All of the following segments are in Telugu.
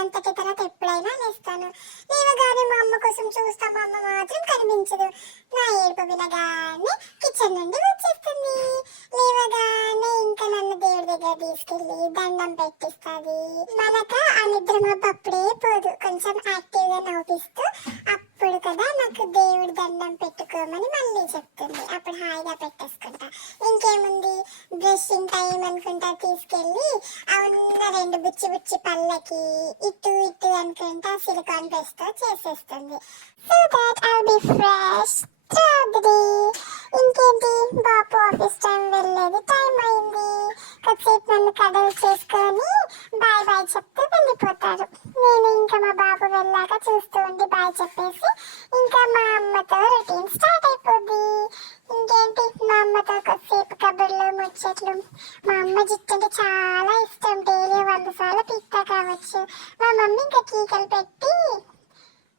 అంతటి తర్వాత ఎప్పుడైనా లేస్తాను. లేవగానే మా అమ్మ కోసం చూస్తా మా అమ్మ మాత్రం కనిపించదు. నా ఏడుపు వినగానే కిచెన్ నుండి వచ్చేస్తుంది. లేవగానే ఇంకా నన్ను దేవుడి దగ్గర తీసుకెళ్ళి దండం పెట్టిస్తుంది. మనక ఆ నిద్ర మబ్బు అప్పుడే పోదు. కొంచెం యాక్టివ్గా నవ్విస్తూ అప్పుడు కదా నాకు దేవుడి దండం మళ్ళీ చెప్తుంది. అప్పుడు హాయిగా పెట్టేసుకుంటా. ఇంకేముంది? బ్రషింగ్ టైం అనుకుంటా తీసుకెళ్ళి అవున్న రెండు బుచ్చి బుచ్చి పళ్ళకి ఇటు ఇటు అనుకుంటా సిలికాన్ బ్రష్తో చేసేస్తుంది so that I be fresh ఇంకేంటి? బాపు ఆఫీస్ టైం వెళ్ళేది టైం అయింది. కొద్దిసేపు నన్ను కడలు చేసుకొని బాయ్ బాయ్ చెప్తూ వెళ్ళిపోతారు. నేను ఇంకా మా బాబు వెళ్ళాక చూస్తూ ఉండి బాయ్ చెప్పేసి ఇంకా మా అమ్మతో రొటీన్ స్టార్ట్ అయిపోద్ది. ఇంకేంటి? మా అమ్మతో కొద్దిసేపు కబుర్లు ముచ్చట్లు. మా అమ్మ జుట్టు అంటే చాలా ఇష్టం. డైలీ వంద సార్లు పీక్తా కావచ్చు. మా మమ్మీ ఇంకా కీకలు పెట్టి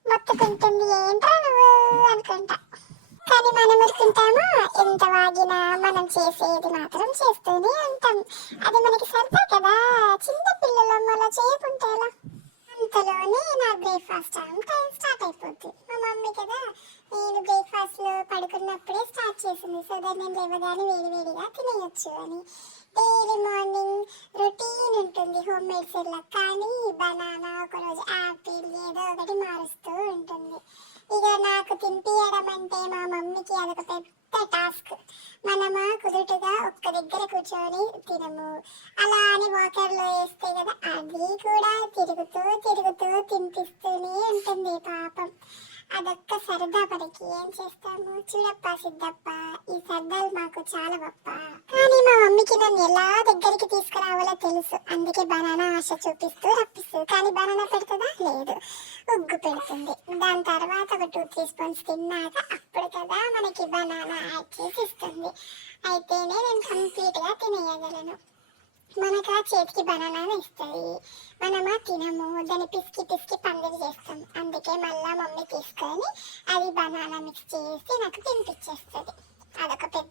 మొత్తుకుంటుంది. ఏంట్రా నువ్వు? అనుకుంటా. కానీ మనం ఊరుకుంటామా ఎంత వాగినా మనం చేసేది మాత్రం చేస్తూనే ఉంటాం. అది మనకి సరదా కదా? చిన్న పిల్లలు అలా చేయకుంటే ఎలా? అంతలోనే నా బ్రేక్ఫాస్ట్ టైం టైం స్టార్ట్ అయిపోద్ది. మా మమ్మీ కదా నేను బ్రేక్ఫాస్ట్లో పడుకున్నప్పుడే స్టార్ట్ చేసింది. సో దాన్ని నేను లేవగానే వేడి వేడిగా తినేయొచ్చు అని. డైలీ మార్నింగ్ రొటీన్ ఉంటుంది. హోమ్ మేడ్ సెల్లక్ కానీ బనానా ఒకరోజు యాపిల్ ఏదో ఒకటి మారుస్తూ ఉంటుంది. ఇక నాకు తినిపించడం అంటే మా మమ్మీకి అదొక పెద్ద టాస్క్. మనము కుదుటుగా ఒక్క దగ్గర కూర్చొని తినము. అలా అని వాకర్లో వేస్తే కదా అది కూడా తిరుగుతూ తిరుగుతూ తినిపిస్తూనే ఉంటుంది పాపం. అదొక్క సరదా పనికి ఏం చేస్తాము? చూడప్ప సిద్ధప్ప ఈ సరదాలు మాకు చాలా గొప్ప. కానీ మా మమ్మీకి నన్ను ఎలా దగ్గరికి తీసుకురావాలో తెలుసు. అందుకే బనానా ఆశ చూపిస్తూ రప్పిస్తుంది కానీ బనానా పెడుతుందా? లేదు. ఉగ్గు పెడుతుంది. దాని తర్వాత ఒక టూ త్రీ స్పూన్స్ తిన్నాక అప్పుడు కదా మనకి బనానా యాడ్ చేసి ఇస్తుంది. అయితేనే నేను కంప్లీట్గా తినేయగలను. మనకు ఆ చేతికి బనానా ఇస్తుంది. మనమా తినము. దాన్ని పిసికి పిసికి పందిరి చేస్తాం తీసుకొని అది బనానా మిక్స్ చేసి నాకు తినిపించేస్తుంది. అదొక పెద్ద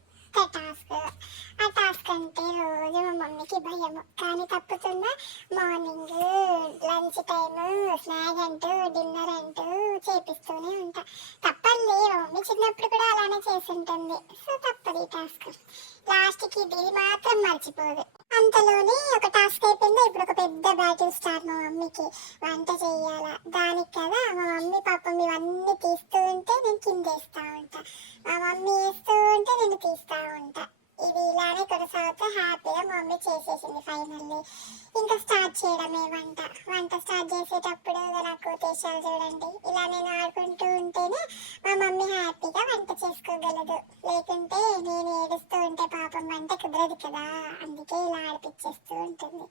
ఆ అంటే రోజు మా మమ్మీకి భయము కానీ తప్పుతుందా? మార్నింగ్ లంచ్ టైం స్నాక్ అంటూ డిన్నర్ అంటూ చేపిస్తూనే ఉంటా. తప్పండి మా మమ్మీ చిన్నప్పుడు కూడా అలానే చేసి సో తప్పదు ఈ టాస్క్. లాస్ట్కి ఇది మాత్రం మర్చిపోదు. అంతలోనే ఒక టాస్క్ అయిపోయింది. ఇప్పుడు ఒక పెద్ద బ్యాటిల్ స్టార్ మా మమ్మీకి వంట చెయ్యాలా దానికి కదా మా మమ్మీ పాపం ఇవన్నీ తీస్తూ ఉంటే నేను కిందేస్తా ఉంటా. మా మమ్మీ వేస్తూ ఉంటే నేను తీస్తా ఉంటా. ఇది ఇలానే కొనసాగితే హ్యాపీగా మమ్మీ చేసేసింది ఫైనల్లీ. ఇంకా స్టార్ట్ చేయడమే వంట. వంట స్టార్ట్ చేసేటప్పుడు నాకు దేశాలు చూడండి. ఇలా నేను ఆడుకుంటూ ఉంటేనే మా మమ్మీ హ్యాపీగా వంట చేసుకోగలదు. లేకుంటే నేను ఏడుస్తూ ఉంటే పాపం వంట కుదరదు కదా. అందుకే ఇలా ఆడిపించేస్తూ ఉంటుంది.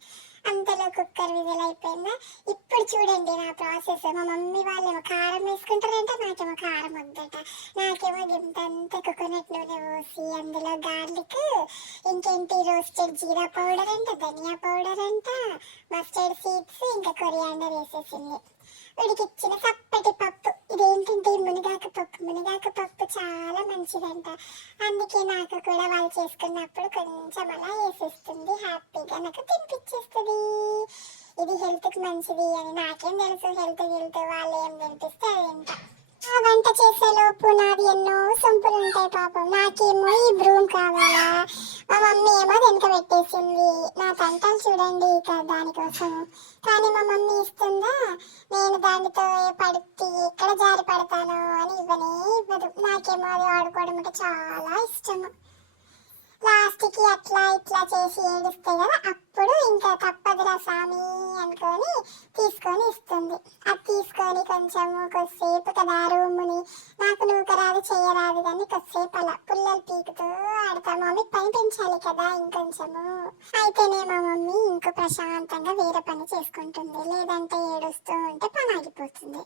అంతలో కుక్కర్ విజిల్ అయిపోయిందా? ఇప్పుడు చూడండి నా ప్రాసెస్. మా మమ్మీ వాళ్ళేమో కారం వేసుకుంటారంటే నాకేమో కారం వద్దట. నాకేమో గింతంత కోకోనట్ నూనె పోసి అందులో గార్లిక్ ఇంకేంటి రోస్టెడ్ జీరా పౌడర్ అంట ధనియా పౌడర్ అంట మస్టర్డ్ సీడ్స్ ఇంకా కొరియాండర్ వేసేసింది. ఉడికిచ్చిన చప్పటి పప్పు. ఇదేంటంటే మునగాక పప్పు. మునగాక పప్పు చాలా మంచిదంట. అందుకే నాకు కూడా వాళ్ళు చేసుకున్నప్పుడు కొంచెం అలా వేసేస్తుంది. హ్యాపీగా నాకు తినిపించేస్తుంది ఇది హెల్త్కి మంచిది అని నాకేం తెలుసు. హెల్త్ హెల్త్ వాళ్ళు ఏం తినిపిస్తే అది ఆ వంట చేసేలోపు నాది ఎన్నో సొంపులు ఉంటాయి పాపం. నాకేమో ఈ బ్రూమ్ కావాలా? మా మమ్మీ ఏమో వెనక పెట్టేసింది. నా తంటలు చూడండి ఇక దానికోసం కానీ మా మమ్మీ ఇస్తుందా? నేను దానితో పడితే ఎక్కడ జారి పడతాను అని ఇవ్వనే ఇవ్వదు. నాకేమో అది ఆడుకోవడం అంటే చాలా ఇష్టము. లాస్ట్ అట్లా ఇట్లా చేసి ఏడుస్తే కదా అప్పుడు ఇంకా తప్పదురా స్వామి అనుకొని తీసుకొని ఇస్తుంది. అది తీసుకొని కొంచెము కొద్దిసేపు కదా రూముని. నాకు నూకరాదు చేయరాదు కానీ కొద్దిసేపు అలా పుల్లలు పీకుతూ ఆడతా. మమ్మీ పని పెంచాలి కదా ఇంకొంచెము. అయితేనే మా మమ్మీ ఇంకో ప్రశాంతంగా వేరే పని చేసుకుంటుంది. లేదంటే ఏడుస్తూ ఉంటే పని ఆగిపోతుంది.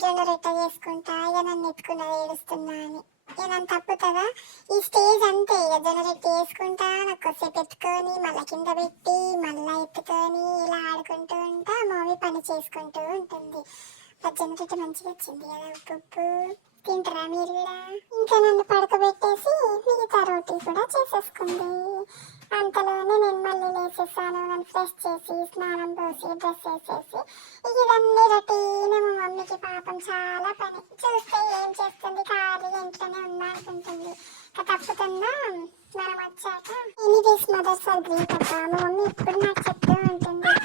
జొన్న రొట్టె చేసుకుంటా ఇక నన్ను ఎత్తుకున్నది ఏడుస్తున్నా అని. ఇక నన్ను తప్పుతుందా? ఈ స్టేజ్ అంతే ఇక జనరేట్ చేసుకుంటా నాకు కొద్దిసేపు ఎత్తుకొని మళ్ళీ కింద పెట్టి మళ్ళీ ఎత్తుకొని ఇలా ఆడుకుంటూ ఉంటా మమ్మీ పని చేసుకుంటూ ఉంటుంది. జనరేట్ మంచిగా వచ్చింది కదా ఉప్పు ఉప్పు తింటారా మీరు కూడా? ఇంకా నన్ను పడుకోబెట్టేసి మిగతా రోటీ కూడా చేసేసుకుంది అంతలోనే నేను మళ్ళీ లేచేసాను నన్ను ఫ్రెష్ చేసి స్నానం పోసి డ్రెస్ వేసేసి. ఇవన్నీ రొటీన్. మా మమ్మీకి పాపం చాలా పని. చూస్తే ఏం చేస్తుంది? ఖాళీగా ఇంట్లోనే ఉన్నా అనుకుంటుంది. ఇక తప్పుతున్నా మనం వచ్చాక any days mothers are great అబ్బా. మా మమ్మీ ఇప్పుడు నాకు చెప్తూ ఉంటుంది.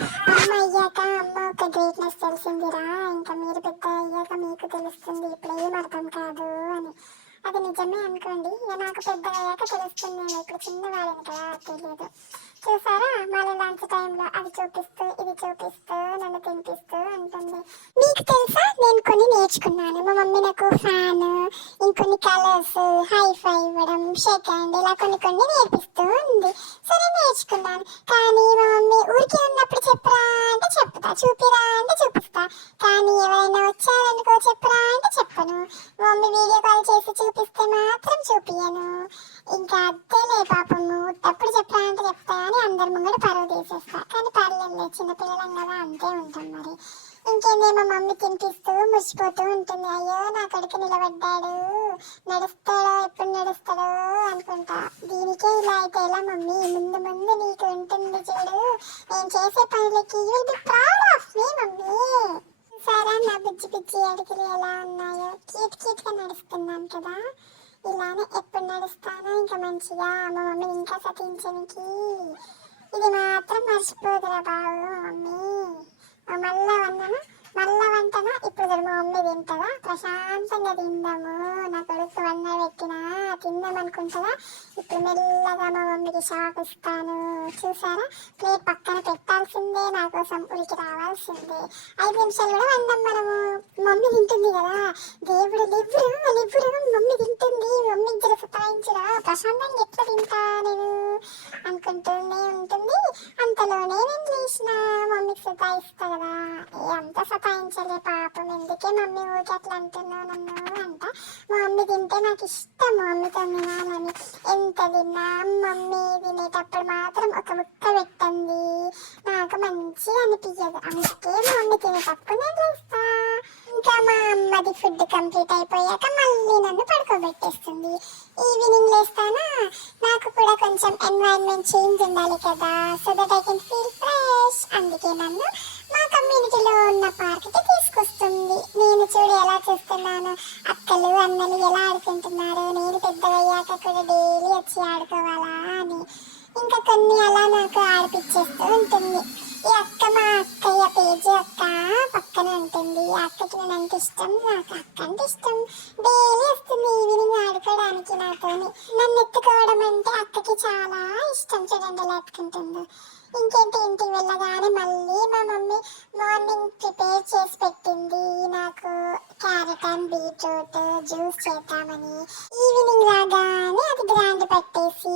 అమ్మ అయ్యాక అమ్మ ఒక గ్రేట్నెస్ తెలిసిందిరా. ఇంకా మీరు పెద్ద అయ్యాక మీకు తెలుస్తుంది. ఇప్పుడు ఏం అర్థం కాదు అని. అది నిజమే అనుకోండి. ఇక నాకు పెద్ద అయ్యాక తెలుస్తుంది. నేను ఇప్పుడు చిన్నవాళ్ళని కదా తెలియదు. చూసారా? మళ్ళీ లంచ్ టైంలో అది చూపిస్తూ ఇది చూపిస్తూ నన్ను తినిపిస్తూ ఉంటుంది మీకు తెలుసా? నేను కొన్ని నేర్చుకున్నాను. మా మమ్మీ నాకు ఫ్యాన్ ఇంకొన్ని కలర్స్ హై ఫై ఇవ్వడం షేక్ హ్యాండ్ ఇలా కొన్ని కొన్ని నేర్పిస్తూ ఉంది. సరే నేర్చుకున్నాను ఇంకేంది మా మమ్మీ తినిపిస్తూ మురిసిపోతూ ఉంటుంది. అయ్యో నా కొడుకు నిలబడ్డాడు. నడుస్తాడో ఎప్పుడు నడుస్తాడో అనుకుంటా. దీనికే ఇలా అయితే ఎలా మమ్మీ? ముందు ముందు నీకు ఉంటుంది చూడు. నేను చేసే పనులకి will be proud of me mummy. సరే నా బుజ్జి పిచ్చి అడుగులు ఎలా ఉన్నాయో? క్యూట్ క్యూట్గా నడుస్తున్నాను కదా. ఇలానే ఎప్పుడు నడుస్తానో ఇంకా మంచిగా. మా మమ్మీ ఇంకా సతించనికి ఇది మాత్రం మర్చిపోదురా బాబు మమ్మీ. మల్ల వందన? మల్ల వంటన? ఇప్పుడు మా మమ్మీ తింటదా? ప్రశాంతంగా తిందాము. నా కొడుకు వంద పెట్టినా తిందామనుకుంటుందా ఇప్పుడు మెల్లగా మా మమ్మీకి షాక్ ఇస్తాను చూసారా? ప్లేట్ పక్కన పెట్టాల్సిందే నా కోసం ఉరికి రావాల్సిందే. ఐదు నిమిషాలు కూడా వందాం మనము. మమ్మీ తింటుంది కదా. దేవుడు లివ్వురు లివ్వురు మమ్మీ తింటుంది. మమ్మీ ఇద్దరు సతాయించురా. ప్రశాంతంగా ఎట్లా తింటా నేను? అనుకుంటూనే ఉంటుంది. అంతలోనే నేను లేచిన మమ్మీకి సతాయిస్తా కదా. ఏ సతాయించలే పాపం. ఎందుకే మమ్మీ ఊరికి అట్లా అంటున్నావు నన్ను అంట. మా మమ్మీ తింటే నాకు ఇష్టం మా మమ్మీతో తినాలని. ఎంత తిన్నా మమ్మీ తినేటప్పుడు మాత్రం ఒక ముక్క పెట్టండి. నాకు మంచిగా అనిపించదు అందుకే మా మమ్మీ తినేటప్పుడు నేను చేస్తా ఇంకా మా అమ్మది ఫుడ్ కంప్లీట్ అయిపోయాక మళ్ళీ నన్ను పడుకోబెట్టేస్తుంది. ఈవినింగ్ కొంచెం ఎన్వైరన్మెంట్ చేంజ్ ఉండాలి కదా. So that I can feel fresh అందుకే నన్ను మా కమ్యూనిటీలో ఉన్న పార్క్కి తీసుకొస్తుంది. నేను చూడు ఎలా చేస్తున్నాను. అక్కలు అన్నలు ఎలా ఆడుకుంటున్నారు? నేను పెద్ద అయ్యాక కూడా డైలీ వచ్చి ఆడుకోవాలా అని. ఇంకా కొన్ని అలా నాకు ఆడిపించేస్తూ ఉంటుంది. ఈ అక్క మా అక్కయ్య పేజీ అక్క పక్కన ఉంటుంది. ఈ అక్కకి నేను అంటే ఇష్టం నాకు అక్క అంటే ఇష్టం. డైలీ క్యారెట్ బీట్రూట్ జ్యూస్ చేద్దామని ఈవినింగ్ రాగానే అది గ్రాండ్ పట్టేసి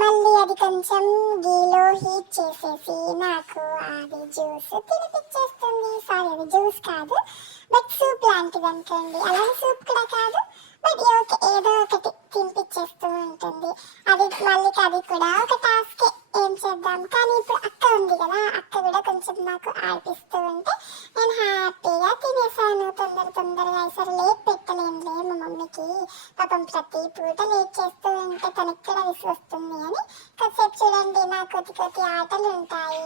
మళ్ళీ అది కొంచెం గీలో హీట్ చేసేసి నాకు అది జ్యూస్ తినిపించేస్తుంది. సారీ అది జ్యూస్ కాదు బట్ సూప్ లాంటిది అనుకోండి. అలాగే సూప్ కూడా కాదు. బట్ ఓకే ఏదో ఒకటి తినిపించేస్తూ ఉంటుంది. అది మళ్ళీ అది కూడా ఒక టాస్క్ ఏం. చేద్దాం? కానీ ఇప్పుడు అక్క ఉంది కదా అక్క కూడా కొంచెం నాకు ఆడిపిస్తూ ఉంటే నేను హ్యాపీగా తినేసాను. తొందర తొందరగా ఈసారి లేట్ పెట్టలేనులే మా మమ్మీకి. పాపం ప్రతి పూట లేట్ చేస్తూ ఉంటే తనకి కూడా విసుగొస్తుంది అని. కాసేపు చూడండి నా కొద్ది కొద్ది ఆటలు ఉంటాయి.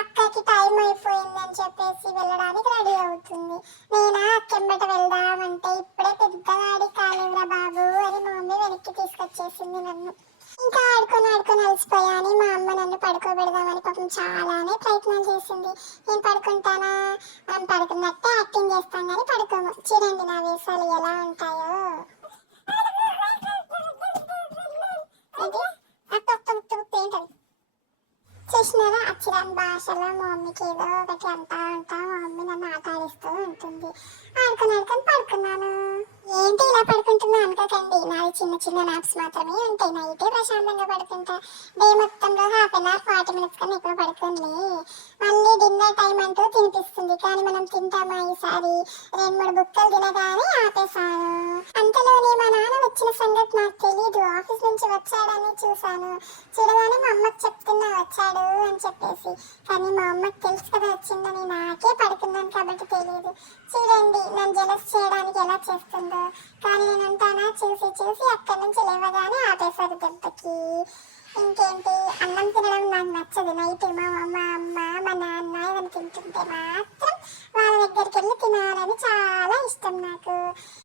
అక్కకి టైం అయిపోయిందని అని చెప్పేసి వెళ్ళడానికి రెడీ అవుతుంది. నేనా అక్కెంబట వెళ్దామంటే ఇప్పుడే పెద్దగాడి కాలేవురా బాబు అని మా మమ్మీ వెనక్కి చేసింది నన్ను. ఇంకా ఆడుకొని ఆడుకొని అలసిపోయాని మా అమ్మ నన్ను పడుకోబెడదామని పాపం చాలానే ప్రయత్నం చేసింది. నేను పడుకుంటానా? మనం పడుకున్నట్టే యాక్టింగ్ చేస్తాం కానీ పడుకోము. చూడండి నా వేషాలు ఎలా ఉంటాయో. చూసినారా అచ్చిరాని భాషలో మా మమ్మీకి ఏదో ఒకటి అంటా ఉంటా. మా మమ్మీ నన్ను ఆట ఆడిస్తూ ఉంటుంది. ఆడుకుని ఆడుకొని పడుకున్నాను. ఏంటి ఇలా పడుకుంటున్నా అనుకోకండి. నాది చిన్న చిన్న నాప్స్ మాత్రమే ఉంటాయి. నైటే ప్రశాంతంగా పడుకుంటా. డే మొత్తంలో half an hour forty minutes కన్నా ఎక్కువ పడుకోండి మళ్ళీ డిన్నర్ టైం అంటూ తినిపిస్తుంది. కానీ మనం తింటామా ఈసారి? రెండు మూడు బుక్కలు తినగానే ఆపేశాను. అంతలోనే మా నాన్న వచ్చిన సంగతి నాకు తెలియదు ఆఫీస్ నుంచి వచ్చాడని చూశాను. చూడగానే మా అమ్మకి చెప్తున్నా వచ్చాడు అని చెప్పేసి. కానీ మా అమ్మకి తెలుసు కదా వచ్చిందని. నాకే పడుకున్నాను కాబట్టి తెలియదు చూడండి నన్ను జలస్ చేయడానికి ఎలా చేస్తుందో. కానీ నేనంటానా చూసి చూసి అక్కడి నుంచి లేవగానే ఆపేశారు దెబ్బకి. ఇంకేంటి? అన్నం తినడం నాకు నచ్చదు. నైట్ మా అమ్మ అమ్మ మా నాన్న ఏమైనా తింటుంటే మాత్రం వాళ్ళ దగ్గరికి వెళ్ళి తినాలని చాలా ఇష్టం నాకు.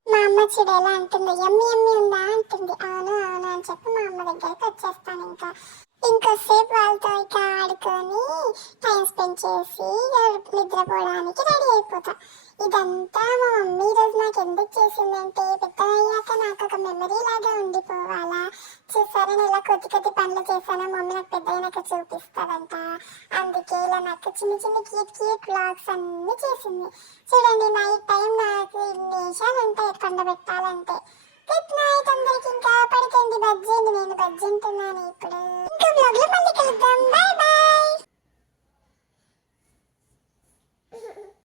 మా అమ్మ చూడు ఎలా అంటుంది ఎమ్మి ఎమ్మి ఉందా? అంటుంది. అవును అవును అని చెప్పి మా అమ్మ దగ్గరికి వచ్చేస్తాను ఇంకా. ఇంకోసేపు వాళ్ళతో ఇక ఆడుకొని టైం స్పెండ్ చేసి నిద్రపోవడానికి రెడీ అయిపోతా. ఇదంతా మా మమ్మీ ఈరోజు నాకు ఎందుకు చేసిందంటే పెద్దయ్యాక నాకు ఒక మెమరీ లాగా ఉండిపోవాలా. చూసారా నేను ఇలా కొద్ది కొద్ది పనులు చేశాను. మమ్మీ నాకు పెద్ద అయినాక అందుకే ఇలా నాకు చిన్న చిన్న క్యూట్ క్యూట్ బ్లాగ్స్ అన్ని చేసింది. చూడండి నైట్ టైం నాకు ఇన్ని విషయాలు ఉంటాయి పెట్టాలంటే గుడ్ నైట్ అందరికి ఇంకా పడుకోండి. బజ్జీ నేను బజ్జీ ఉంటున్నాను ఇప్పుడు. ఇంకా బ్లాగ్లో మళ్ళీ కలుద్దాం. Bye bye